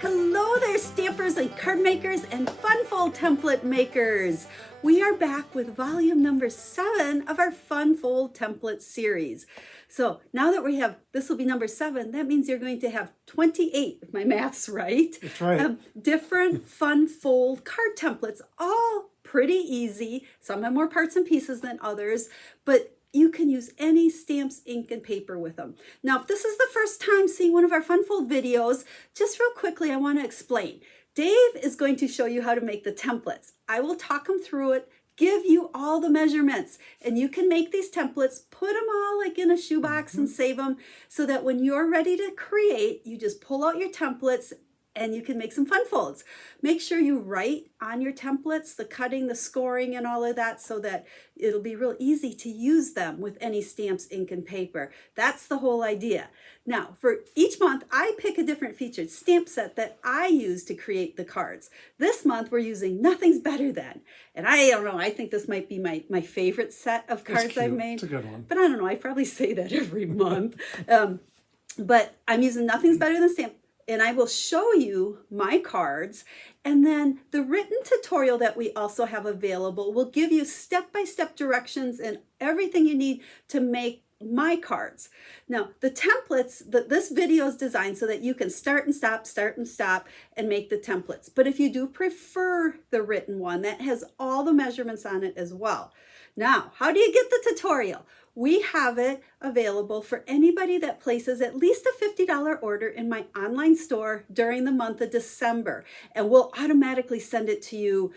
Hello there, stampers and card makers and Funfold template makers. We are back with volume number 7 of our Funfold template series. So now that we have, this will be number 7, that means you're going to have 28, if my math's right. That's right. Different Funfold card templates, all pretty easy. Some have more parts and pieces than others, but you can use any stamps, ink, and paper with them. Now, if this is the first time seeing one of our Funfold videos, just real quickly, I want to explain. Dave is going to show you how to make the templates. I will talk him through it, give you all the measurements, and you can make these templates, put them all like in a shoebox and save them so that when you're ready to create, you just pull out your templates and you can make some fun folds. Make sure you write on your templates, the cutting, the scoring, and all of that so that it'll be real easy to use them with any stamps, ink, and paper. That's the whole idea. Now, for each month, I pick a different featured stamp set that I use to create the cards. This month, we're using Nothing's Better Than. And I don't know, I think this might be my favorite set of cards I've made. It's a good one. But I don't know, I probably say that every month. But I'm using Nothing's Better Than stamp. And I will show you my cards, and then the written tutorial that we also have available will give you step-by-step directions and everything you need to make my cards. Now, the templates, this video is designed so that you can start and stop, and make the templates. But if you do prefer the written one, that has all the measurements on it as well. Now, how do you get the tutorial? We have it available for anybody that places at least a $50 order in my online store during the month of December. And we'll automatically send it to you.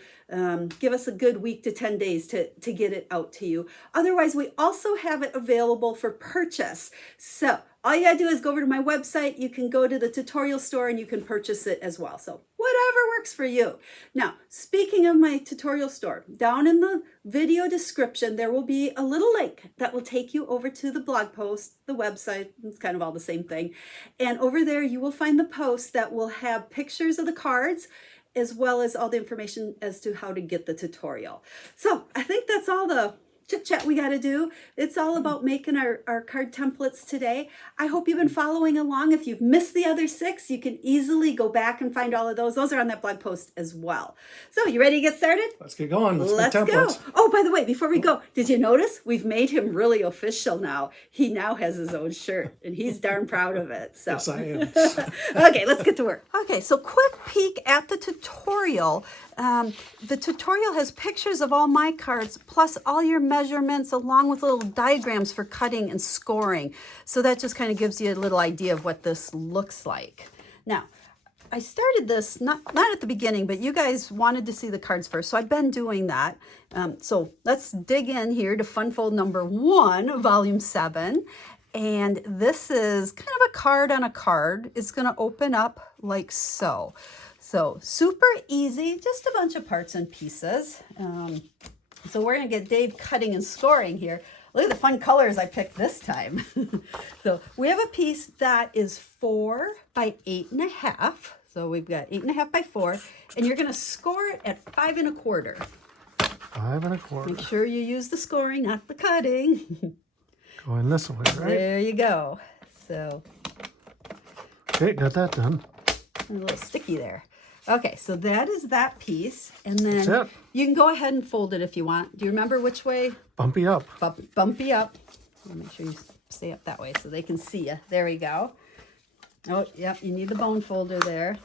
Give us a good week to 10 days to get it out to you. Otherwise, we also have it available for purchase. So all you gotta do is go over to my website. You can go to the tutorial store and you can purchase it as well. So whatever works for you. Now, speaking of my tutorial store, down in the video description, there will be a little link that will take you over to the blog post, the website. It's kind of all the same thing. And over there, you will find the post that will have pictures of the cards, as well as all the information as to how to get the tutorial. So I think that's all the chit chat we got to do. It's all about making our card templates today. I hope you've been following along. If you've missed the other 6, you can easily go back and find all of those. Those are on that blog post as well. So you ready to get started? Let's get going. Let's go. Oh, by the way, before we go, did you notice we've made him really official now? He now has his own shirt and he's darn proud of it. So. Yes, I am. Okay, let's get to work. Okay, so quick peek at the tutorial. The tutorial has pictures of all my cards plus all your measurements along with little diagrams for cutting and scoring. So that just kind of gives you a little idea of what this looks like. Now, I started this, not at the beginning, but you guys wanted to see the cards first. So I've been doing that. So let's dig in here to Funfold number 1, volume 7. And this is kind of a card on a card. It's going to open up like so. So super easy, just a bunch of parts and pieces. So we're going to get Dave cutting and scoring here. Look at the fun colors I picked this time. So we have a piece that is 4 by 8.5. So we've got 8.5 by 4, and you're going to score it at 5 1/4. 5 1/4. Make sure you use the scoring, not the cutting. Going this way, right? There you go. So Okay, got that done. a little sticky there. Okay, so that is that piece, and then That's it. you can go ahead and fold it if you want. Do you remember which way? Bumpy up. Bumpy up. Make sure you stay up that way so they can see you. There we go. Oh, yep, you need the bone folder there.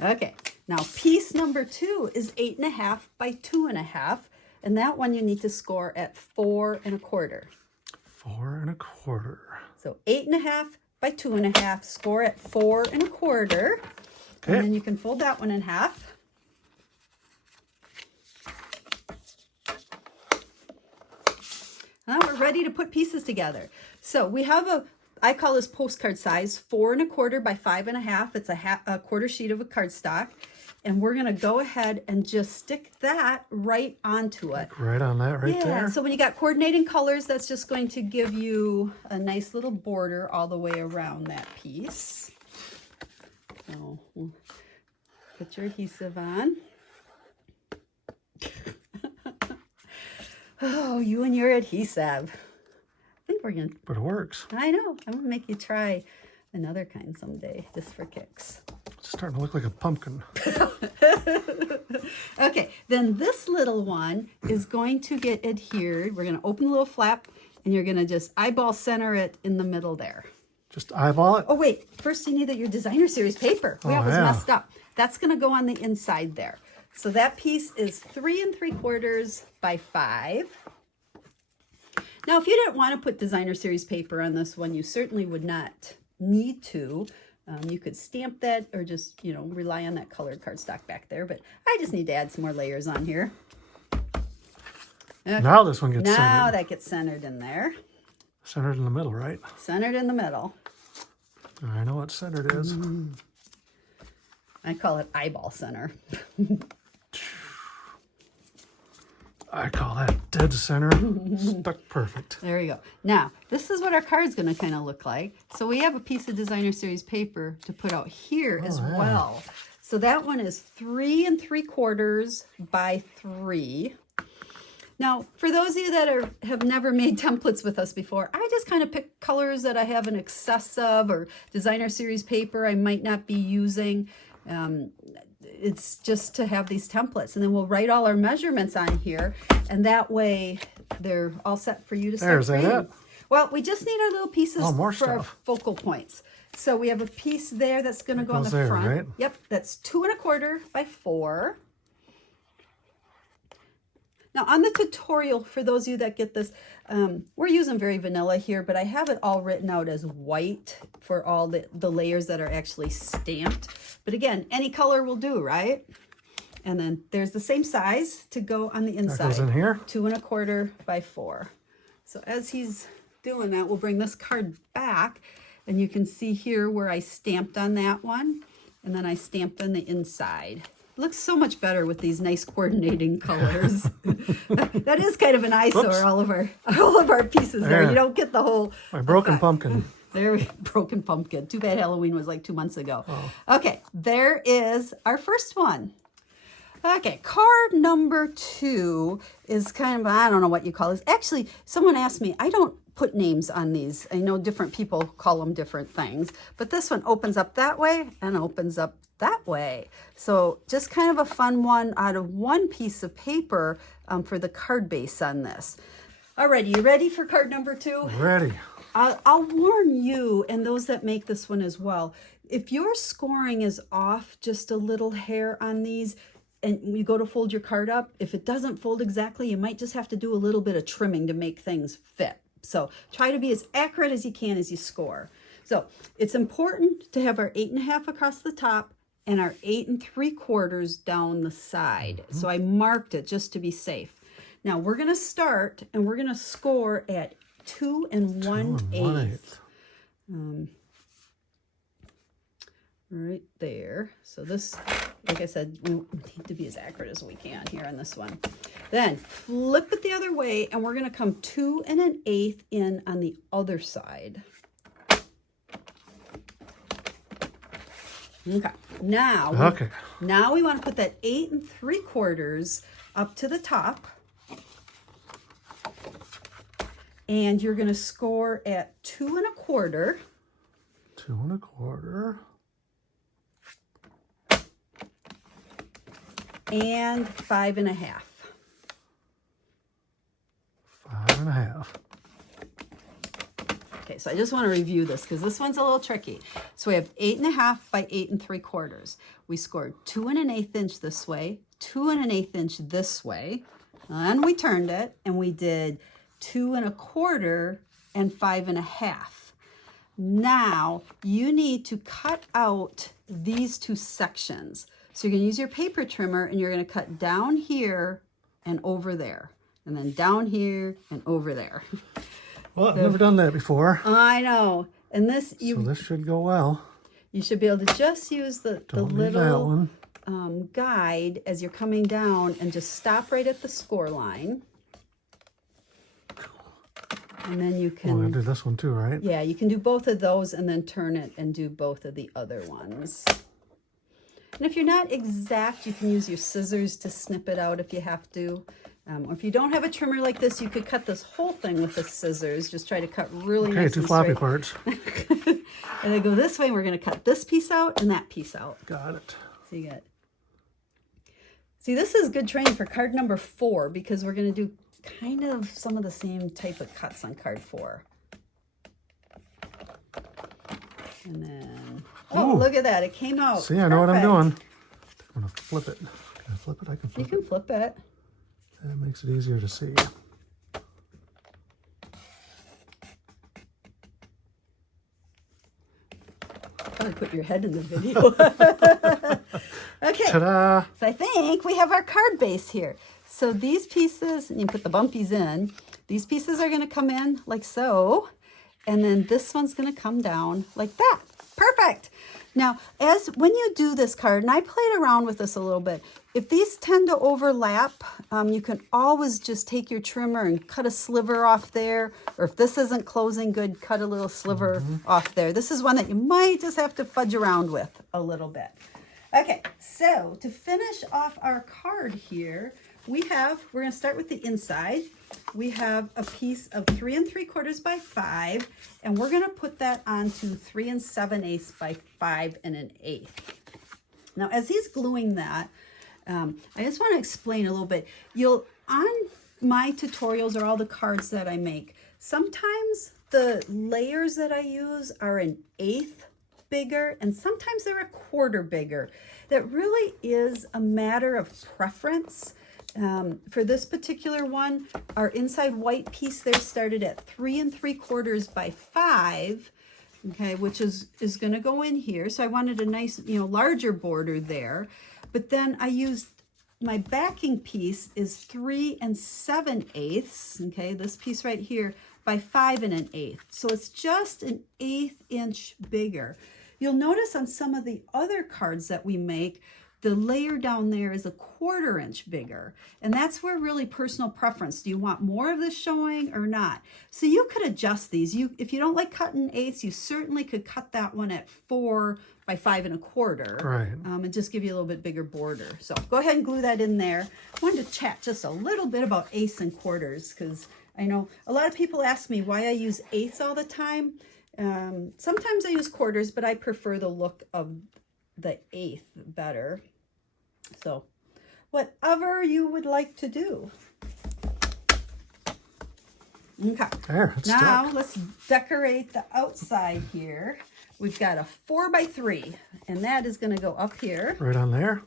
Okay, now piece number 2 is 8.5 by 2.5, and that one you need to score at 4 1/4. 4 1/4. So 8.5 by 2.5, score at 4 1/4, Okay. and then you can fold that one in half. Now we're ready to put pieces together. So we have I call this postcard size, 4 1/4 by 5 1/2. It's a quarter sheet of a cardstock. And we're going to go ahead and just stick that right onto it. Right on that right there. Yeah, so when you got coordinating colors, that's just going to give you a nice little border all the way around that piece. So we'll put your adhesive on. Oh, you and your adhesive. I think we're going to... But it works. I know. I'm going to make you try another kind someday, just for kicks. It's starting to look like a pumpkin. Okay, then this little one is going to get adhered. We're going to open the little flap, and you're going to just eyeball center it in the middle there. Just eyeball it. Oh, wait. First, you need your designer series paper. We always yeah. messed up. That's going to go on the inside there. So that piece is 3 3/4 by 5. Now, if you didn't want to put designer series paper on this one, you certainly would not need to. You could stamp that or just, rely on that colored cardstock back there. But I just need to add some more layers on here. Okay. Now this one gets Now centered. that gets centered in there. Centered in the middle, right? Centered in the middle. I know what centered is. I call it eyeball center. I call that dead center. Stuck perfect. There we go. Now, this is what our card's going to kind of look like. So we have a piece of designer series paper to put out here as yeah. well. So that one is 3 3/4 by 3. Now, for those of you that have never made templates with us before, I just kind of pick colors that I have an excess of, or designer series paper I might not be using. It's just to have these templates, and then we'll write all our measurements on here, and that way they're all set for you to start There, is that creating. it? Well, we just need our little pieces more for our stuff. focal points. So we have a piece there that's going to go on the goes there, front. right? Yep, that's 2 1/4 by 4. Now on the tutorial, for those of you that get this, we're using very vanilla here, but I have it all written out as white for all the layers that are actually stamped. But again, any color will do, right? And then there's the same size to go on the That inside. goes in here. 2 1/4 by 4. So as he's doing that, we'll bring this card back, and you can see here where I stamped on that one, and then I stamped on the inside. Looks so much better with these nice coordinating colors. That is kind of an eyesore, Whoops. all of our pieces there. There. You don't get the whole My broken pumpkin. there, broken pumpkin. Too bad Halloween was like 2 months ago. Okay, there is our first one. Okay, card number 2 is kind of, I don't know what you call this. Actually, someone asked me, I don't put names on these. I know different people call them different things, but this one opens up that way and opens up that way. So just kind of a fun one out of one piece of paper for the card base on this. Alrighty, you ready for card number 2? Ready. I'll warn you and those that make this one as well. If your scoring is off just a little hair on these, and you go to fold your card up, if it doesn't fold exactly, you might just have to do a little bit of trimming to make things fit. So try to be as accurate as you can as you score. So it's important to have our 8 1/2 across the top and our 8 3/4 down the side. So I marked it just to be safe. Now we're going to start and we're going to score at 2 1/8. Right there. So this, like I said, we need to be as accurate as we can here on this one. Then flip it the other way, and we're going to come 2 1/8 in on the other side. Okay. Now we want to put that 8 3/4 up to the top. And you're going to score at 2 1/4. 2 1/4. And 5 1/2. 5 1/2. Okay, so I just want to review this because this one's a little tricky. So we have 8 1/2 by 8 3/4. We scored 2 1/8 inch this way, 2 1/8 inch this way, and we turned it and we did 2 1/4 and 5 1/2. Now you need to cut out these two sections. So you're going to use your paper trimmer and you're going to cut down here and over there, and then down here and over there. Well, I've never done that before. I know. And this, So this should go well. you should be able to just use the Don't need that little one. guide as you're coming down and just stop right at the score line. And then you I'm going can, to do this one too, right? yeah, you can do both of those and then turn it and do both of the other ones. And if you're not exact, you can use your scissors to snip it out if you have to. Or if you don't have a trimmer like this, you could cut this whole thing with the scissors. Just try to cut really Okay, nice 2 and floppy straight. parts. And then go this way, and we're going to cut this piece out and that piece out. Got it. So you get. See, this is good training for card number 4 because we're going to do kind of some of the same type of cuts on card 4. And then, oh, Ooh. look at that. It came out. See, I know what I'm perfect. doing. I'm going to flip it. Can I flip it? I can You flip it. can flip it. That makes it easier to see. Probably put your head in the video. Okay. Ta-da! So I think we have our card base here. So these pieces, and you put the bumpies in, these pieces are going to come in like so. And then this one's going to come down like that. Perfect. Now, when you do this card, and I played around with this a little bit, if these tend to overlap, you can always just take your trimmer and cut a sliver off there. Or if this isn't closing good, cut a little sliver off there. This is one that you might just have to fudge around with a little bit. Okay, so to finish off our card here, we're going to start with the inside. We have a piece of 3 3/4 by 5, and we're going to put that onto 3 7/8 by 5 1/8. Now, as he's gluing that, I just want to explain a little bit. On my tutorials or all the cards that I make, sometimes the layers that I use are an 1/8 bigger, and sometimes they're a 1/4 bigger. That really is a matter of preference. For this particular one, our inside white piece there started at 3 3/4 by 5, okay, which is going to go in here. So I wanted a nice, larger border there. But then I used my backing piece is 3 7/8, okay, this piece right here, by 5 1/8. So it's just an 1/8 inch bigger. You'll notice on some of the other cards that we make, the layer down there is a 1/4 inch bigger. And that's where really personal preference. Do you want more of this showing or not? So you could adjust these. If you don't like cutting 1/8, you certainly could cut that one at 4 by 5 1/4. Right. And just give you a little bit bigger border. So go ahead and glue that in there. I wanted to chat just a little bit about 1/8 and 1/4 because I know a lot of people ask me why I use 1/8 all the time. Sometimes I use 1/4, but I prefer the look of the 1/8 better. So whatever you would like to do. Okay. There, it's Now stuck. let's decorate the outside here. We've got a 4 by 3, and that is going to go up here. Right on there.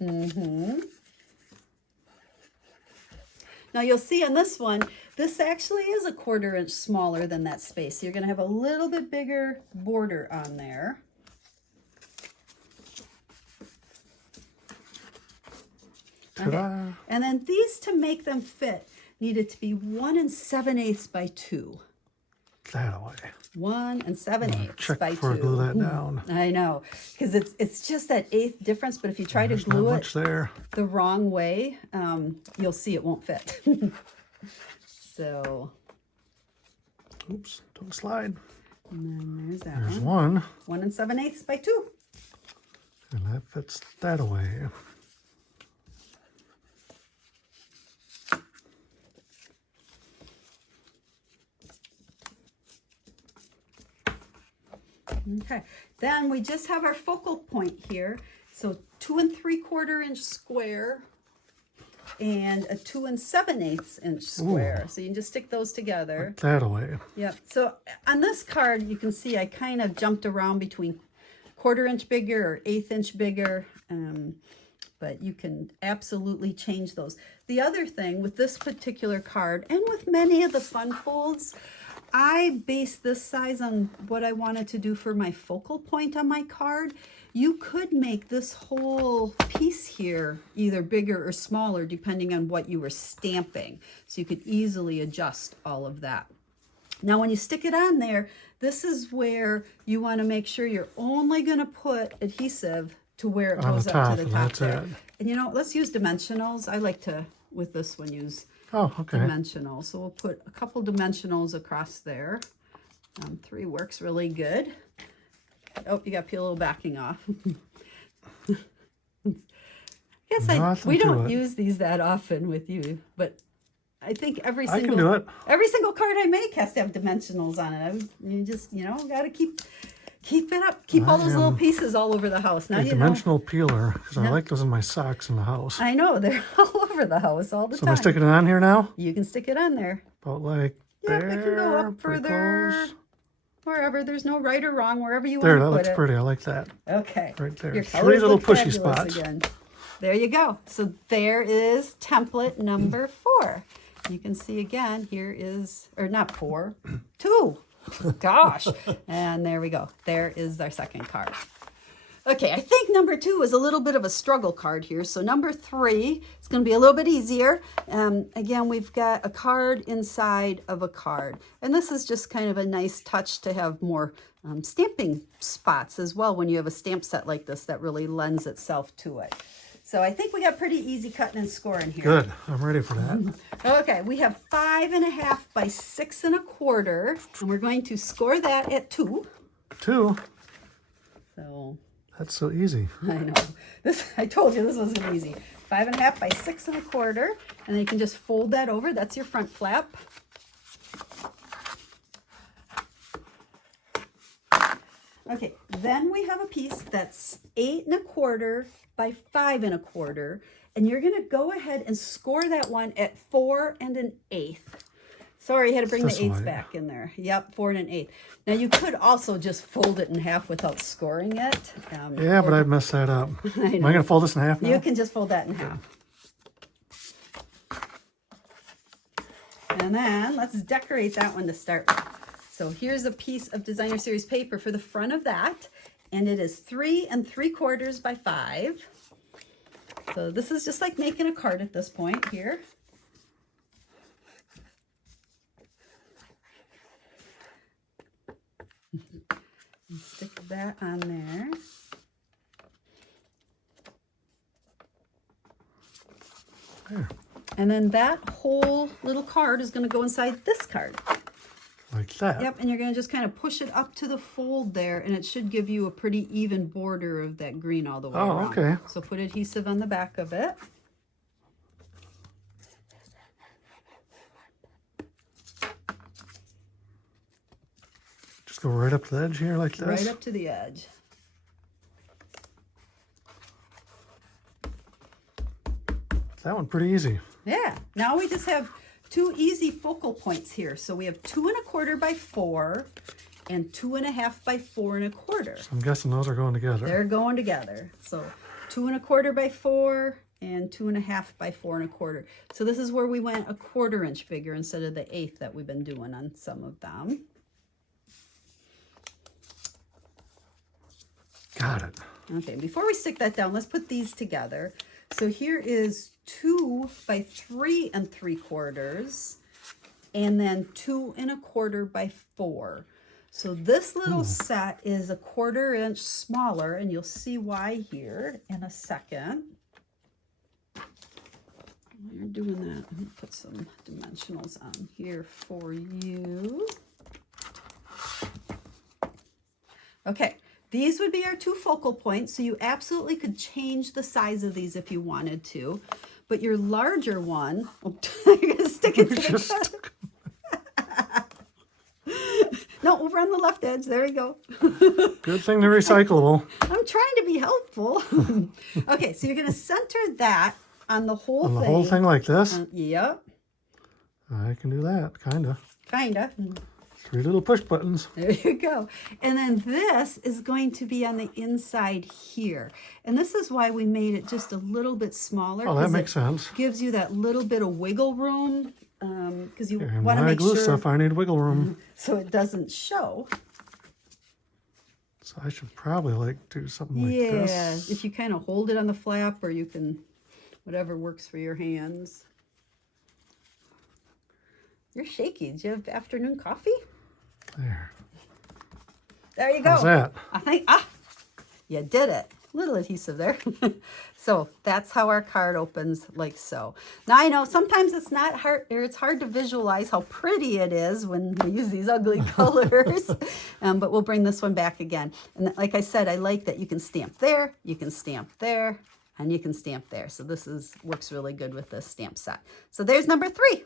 Now you'll see on this one, this actually is a 1/4 inch smaller than that space. So you're going to have a little bit bigger border on there. Ta-da! Okay. And then these, to make them fit, needed to be 1 7/8 by 2. That away. 1 7/8 Check by before 2. I glue that down. I know, because it's just that 1/8 difference. But if you try to There's not glue it much there. the wrong way, you'll see it won't fit. So, Oops, don't slide. and then there's that There's one. one, 1 7/8 by 2. and that fits that away. Okay, then we just have our focal point here. So 2 3/4 inch square and a 2 7/8 inch square. So you can just stick those together. That away. Yep. So on this card, you can see I kind of jumped around between 1/4 inch bigger or 1/8 inch bigger. But you can absolutely change those. The other thing with this particular card and with many of the fun folds, I based this size on what I wanted to do for my focal point on my card. You could make this whole piece here either bigger or smaller depending on what you were stamping. So you could easily adjust all of that. Now when you stick it on there, this is where you want to make sure you're only going to put adhesive to where it On goes the up top, to the and top that's there. it. And let's use dimensionals. I like to, with this one, use Oh, okay. dimensional. So we'll put a couple dimensionals across there. 3 works really good. Oh, you got to peel a little backing off. Yes, we Nothing to don't it. use these that often with you, but I think every I single can do it. every single card I make has to have dimensionals on it. You just got to Keep it up. Keep all those little am pieces all over the house. Now A you know. dimensional peeler, because I like those in my socks in the house. I know, they're all over the house all the So am I time. sticking it on here now? You can stick it on there. About like Yep, there. it can go up pretty further. close. Wherever. There's no right or wrong, wherever you There, want that to put looks it. pretty. I like that. Okay. Right there. Your 3 colors little look pushy fabulous spots. again. There you go. So there is template number 4. You can see again, here is, or not 4, 2. Gosh. And there we go. There is our second card. Okay, I think number 2 is a little bit of a struggle card here. So number 3 is going to be a little bit easier. Again, we've got a card inside of a card. And this is just kind of a nice touch to have more stamping spots as well when you have a stamp set like this that really lends itself to it. So I think we got pretty easy cutting and scoring here. Good. I'm ready for that. Okay, we have 5.5 by 6 1/4, and we're going to score that at 2. 2. So That's so easy. I know. I told you this was gonna be easy. 5.5 by 6 1/4, and then you can just fold that over. That's your front flap. Okay, then we have a piece that's 8 1/4 by 5 1/4, and you're gonna go ahead and score that one at 4 1/8. Sorry, you had to bring the This eighths way. back in there. Yep, 4 1/8. Now you could also just fold it in half without scoring it. Yeah, but I'd mess that up. Am I going to fold this in half now? You can just fold that in half. And then let's decorate that one to start with. So here's a piece of Designer Series paper for the front of that. And it is 3 3/4 by 5. So this is just like making a card at this point here. And stick that on there. There. And then that whole little card is going to go inside this card. Like that. Yep, and you're going to just kind of push it up to the fold there, and it should give you a pretty even border of that green all the way Oh, around. okay. So put adhesive on the back of it. Just go right up to the edge here like this. Right up to the edge. That one pretty easy. Yeah, now we just have 2 easy focal points here. So we have 2 1/4 by 4 and 2 1/2 by 4 1/4. I'm guessing those are going together. They're going together. So 2 1/4 by 4 and 2 1/2 by 4 1/4. So this is where we went 1/4 inch bigger instead of the 1/8 that we've been doing on some of them. Got it. Okay, before we stick that down, let's put these together. So here is 2 by 3 3/4 and then 2 1/4 by 4. So this little set is 1/4 inch smaller, and you'll see why here in a second. While you're doing that, I'm gonna put some dimensionals on here for you. Okay, these would be our 2 focal points, so you absolutely could change the size of these if you wanted to. But your larger one, oh, you're gonna stick it to the Just No, over on the left edge. There we go. good thing they're recyclable. I'm trying to be helpful. Okay, so you're gonna center that on the whole And the thing. whole thing like this. Yep, I can do that, kind of. kinda. 3 little push buttons. There you go. And then this is going to be on the inside here. And this is why we made it just a little bit smaller. Oh, that 'cause makes it sense. gives you that little bit of wiggle room, because you And want to when I make glue sure stuff, I need wiggle room. so it doesn't show. So I should probably like do something like Yeah, this. if you kind of hold it on the flap, or you can, whatever works for your hands. You're shaky. Did you have afternoon coffee? There. There you go. How's that? I think, you did it. Little adhesive there. So that's how our card opens, like so. Now I know sometimes it's not hard, or it's hard to visualize how pretty it is when we use these ugly colors. But we'll bring this one back again. And like I said, I like that you can stamp there, you can stamp there, and you can stamp there. So this works really good with this stamp set. So there's number 3.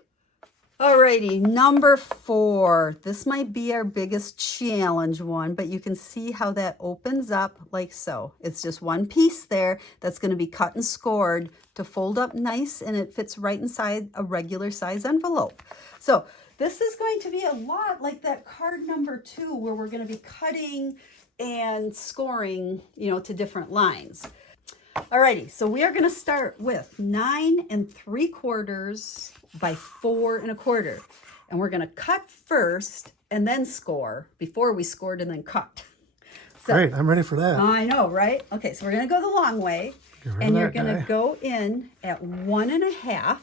Alrighty, number 4. This might be our biggest challenge one, but you can see how that opens up like so. It's just one piece there that's going to be cut and scored to fold up nice, and it fits right inside a regular size envelope. So this is going to be a lot like that card number 2, where we're going to be cutting and scoring, to different lines. Alrighty, so we are going to start with 9 3/4 by 4 1/4. And we're going to cut first and then score before we scored and then cut. So, Great, I'm ready for that. I know, right? Okay, so we're going to go the long way. Get rid of And you're that going to guy. go in at 1 1/2.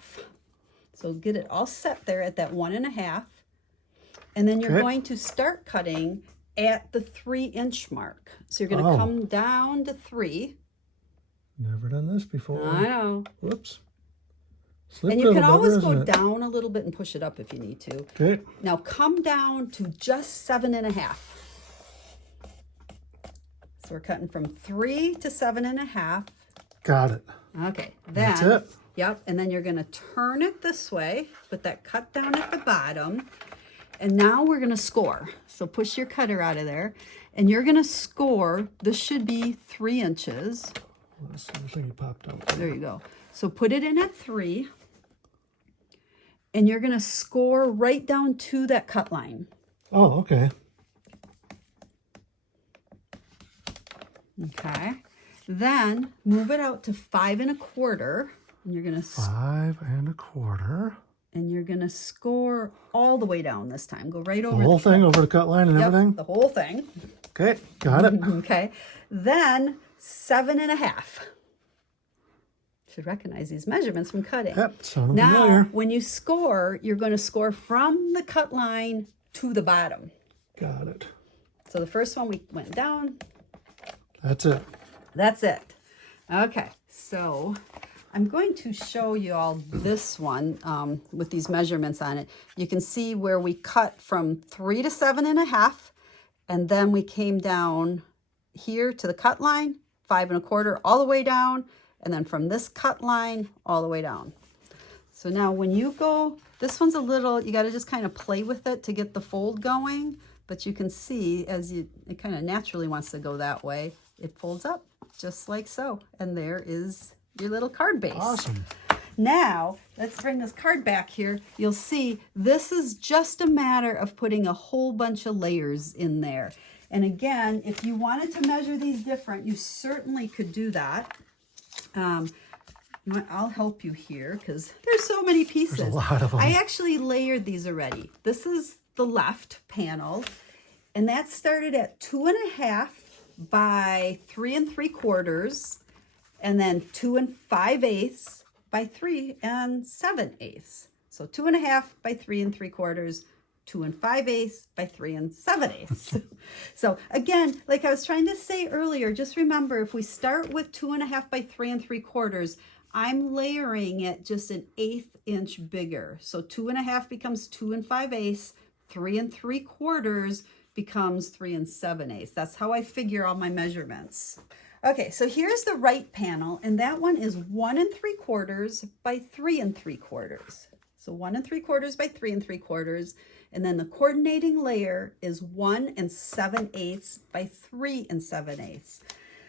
So get it all set there at that 1 1/2. And then you're Okay. going to start cutting at the 3-inch mark. So you're going to Oh. come down to 3. Never done this before. I know. Whoops. Slip And you can little always bugger, go isn't it? down a little bit and push it up if you need to. Okay. Now come down to just 7 1/2. So we're cutting from 3 to 7 1/2. Got it. Okay, then, That's it. Yep, and then you're going to turn it this way, put that cut down at the bottom, and now we're going to score. So push your cutter out of there, and you're going to score. This should be 3 inches. Let's see, looks like you popped out. There you go. So put it in at 3, and you're going to score right down to that cut line. Oh, okay. Okay. Then move it out to 5 1/4, and you're going to 5 1/4. and you're going to score all the way down this time. Go right The over whole thing over the cut line and Yep, everything? the whole thing. Okay, got it. Okay. Then 7 1/2. Should recognize these measurements from cutting. Yep, sounded Now, familiar. when you score, you're going to score from the cut line to the bottom. Got it. So the first one we went down. That's it. That's it. Okay, so I'm going to show you all this one with these measurements on it. You can see where we cut from 3 to 7 1/2, and then we came down here to the cut line, 5 1/4, all the way down, and then from this cut line all the way down. So now when you go, this one's a little, you got to just kind of play with it to get the fold going, but you can see as it kind of naturally wants to go that way, it folds up just like so. And there is your little card base. Awesome. Now, let's bring this card back here. You'll see this is just a matter of putting a whole bunch of layers in there. And again, if you wanted to measure these different, you certainly could do that. You know what, I'll help you here because there's so many pieces. There's a lot of them. I actually layered these already. This is the left panel, and that started at 2 1/2 by 3 3/4, and then 2 5/8 by 3 7/8. So 2 1/2 by 3 3/4, 2 5/8 by 3 7/8. So again, like I was trying to say earlier, just remember if we start with 2 1/2 by 3 3/4, I'm layering it just an 1/8 inch bigger. So 2 1/2 becomes 2 5/8, 3 3/4 becomes 3 7/8. That's how I figure all my measurements. Okay, so here's the right panel, and that one is 1 3/4 by 3 3/4. So 1 3/4 by 3 3/4, and then the coordinating layer is 1 7/8 by 3 7/8.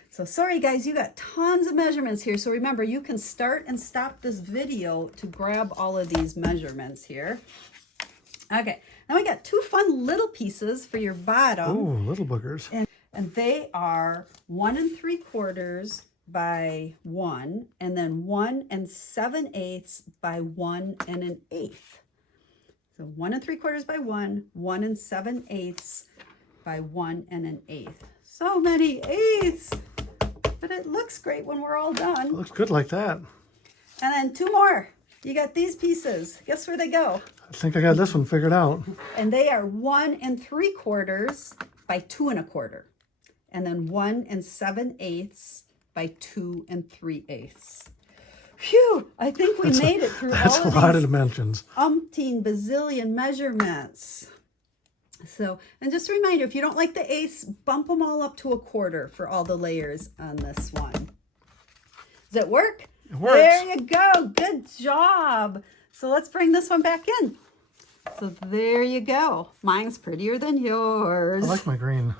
So sorry guys, you got tons of measurements here. So remember, you can start and stop this video to grab all of these measurements here. Okay, now we got 2 fun little pieces for your bottom. Oh, little boogers. And they are 1 3/4 by 1, and then 1 7/8 by 1 1/8. So 1 3/4 by 1, 1 7/8 by 1 1/8. So many eighths, but it looks great when we're all done. Looks good like that. And then 2 more. You got these pieces. Guess where they go? I think I got this one figured out. And they are 1 3/4 by 2 1/4. And then 1 7/8 by 2 3/8. Phew, I think we made it through That's all a of lot of these dimensions. umpteen bazillion measurements. So, and just a reminder, if you don't like the eighths, bump them all up to 1/4 for all the layers on this one. Does it work? It works. There you go. Good job. So let's bring this one back in. So there you go. Mine's prettier than yours. I like my green.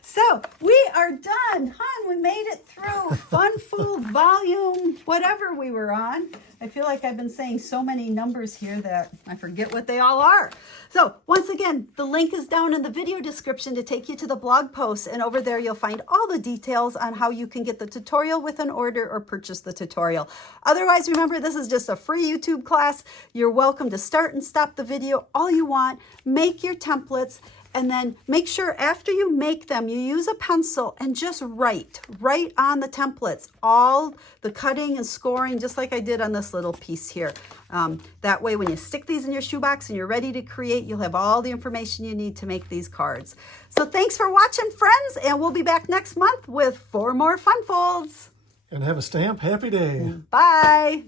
So we are done, hon. We made it through Funfold volume, whatever we were on. I feel like I've been saying so many numbers here that I forget what they all are. So once again, the link is down in the video description to take you to the blog post. And over there, you'll find all the details on how you can get the tutorial with an order or purchase the tutorial. Otherwise, remember, this is just a free YouTube class. You're welcome to start and stop the video all you want. Make your templates. And then make sure after you make them, you use a pencil and just write on the templates, all the cutting and scoring, just like I did on this little piece here. That way, when you stick these in your shoebox and you're ready to create, you'll have all the information you need to make these cards. So thanks for watching, friends, and we'll be back next month with 4 more fun folds. And have a stamp. Happy day. Bye.